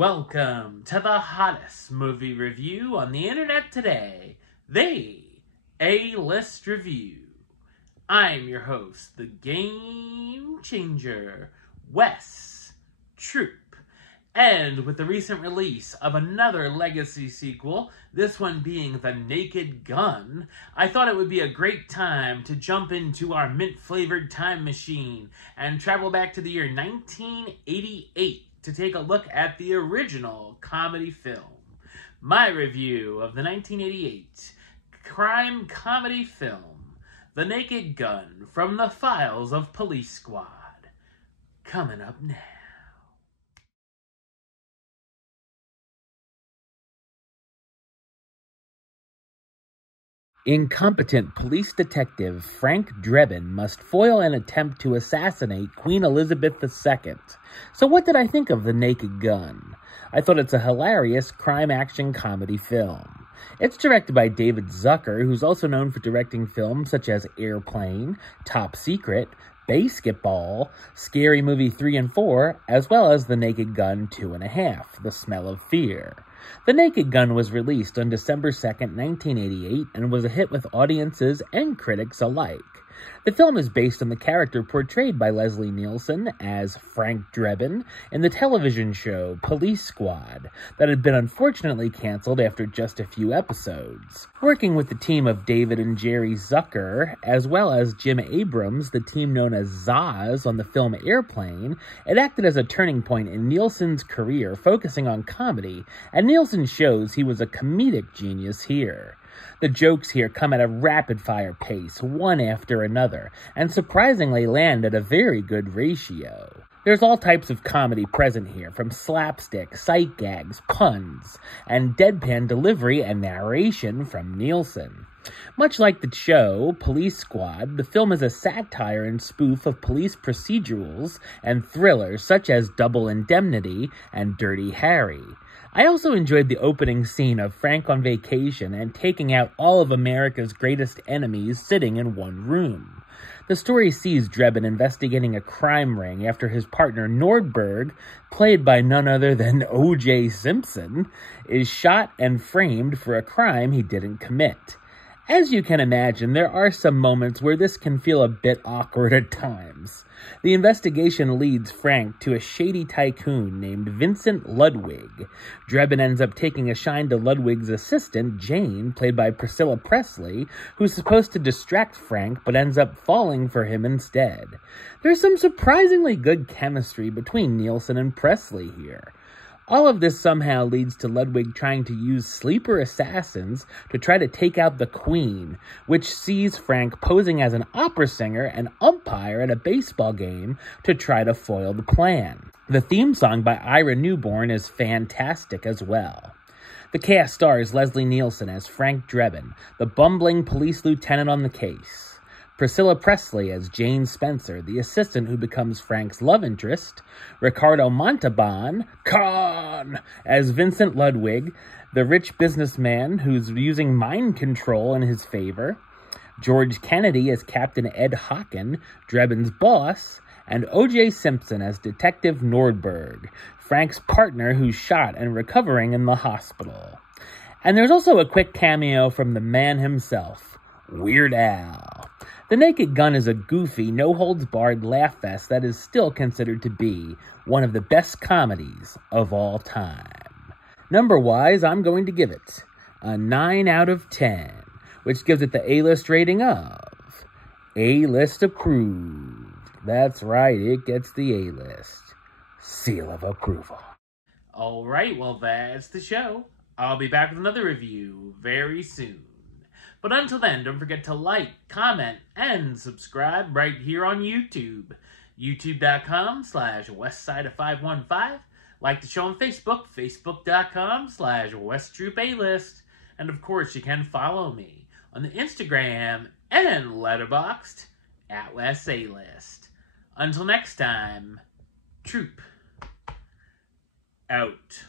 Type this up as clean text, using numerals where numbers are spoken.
Welcome to the hottest movie review on the internet today, the A-List Review. I'm your host, the Game Changer, Wes Troop. And with the recent release of another Legacy sequel, this one being The Naked Gun, I thought it would be a great time to jump into our mint-flavored time machine and travel back to the year 1988 to take a look at the original comedy film. My review of the 1988 crime comedy film, The Naked Gun, from the files of Police Squad. Coming up now. Incompetent police detective Frank Drebin must foil an attempt to assassinate Queen Elizabeth II. So what did I think of The Naked Gun? I thought it's a hilarious crime-action comedy film. It's directed by David Zucker, who's also known for directing films such as Airplane, Top Secret, Basketball, Scary Movie 3 and 4, as well as The Naked Gun 2.5, The Smell of Fear. The Naked Gun was released on December 2nd, 1988, and was a hit with audiences and critics alike. The film is based on the character portrayed by Leslie Nielsen as Frank Drebin in the television show Police Squad that had been unfortunately canceled after just a few episodes. Working with the team of David and Jerry Zucker, as well as Jim Abrams, the team known as Zaz on the film Airplane, it acted as a turning point in Nielsen's career, focusing on comedy, and Nielsen shows he was a comedic genius here. The jokes here come at a rapid-fire pace, one after another, and surprisingly land at a very good ratio. There's all types of comedy present here, from slapstick, sight gags, puns, and deadpan delivery and narration from Nielsen. Much like the show, Police Squad, the film is a satire and spoof of police procedurals and thrillers such as Double Indemnity and Dirty Harry. I also enjoyed the opening scene of Frank on vacation and taking out all of America's greatest enemies sitting in one room. The story sees Drebin investigating a crime ring after his partner Nordberg, played by none other than O.J. Simpson, is shot and framed for a crime he didn't commit. As you can imagine, there are some moments where this can feel a bit awkward at times. The investigation leads Frank to a shady tycoon named Vincent Ludwig. Drebin ends up taking a shine to Ludwig's assistant, Jane, played by Priscilla Presley, who's supposed to distract Frank but ends up falling for him instead. There's some surprisingly good chemistry between Nielsen and Presley here. All of this somehow leads to Ludwig trying to use sleeper assassins to try to take out the Queen, which sees Frank posing as an opera singer and umpire at a baseball game to try to foil the plan. The theme song by Ira Newborn is fantastic as well. The cast stars Leslie Nielsen as Frank Drebin, the bumbling police lieutenant on the case. Priscilla Presley as Jane Spencer, the assistant who becomes Frank's love interest. Ricardo Montalban, Khan, as Vincent Ludwig, the rich businessman who's using mind control in his favor. George Kennedy as Captain Ed Hocken, Drebin's boss. And O.J. Simpson as Detective Nordberg, Frank's partner who's shot and recovering in the hospital. And there's also a quick cameo from the man himself, Weird Al. The Naked Gun is a goofy, no-holds-barred laugh fest that is still considered to be one of the best comedies of all time. Number-wise, I'm going to give it a 9 out of 10, which gives it the A-list rating of A-list approved. That's right, it gets the A-list seal of approval. Alright, well that's the show. I'll be back with another review very soon. But until then, don't forget to like, comment, and subscribe right here on YouTube. YouTube.com/Westside515. Like the show on Facebook, Facebook.com/WesTroopAlist. And of course, you can follow me on the Instagram and Letterboxd @WesAlist. Until next time, Troop out.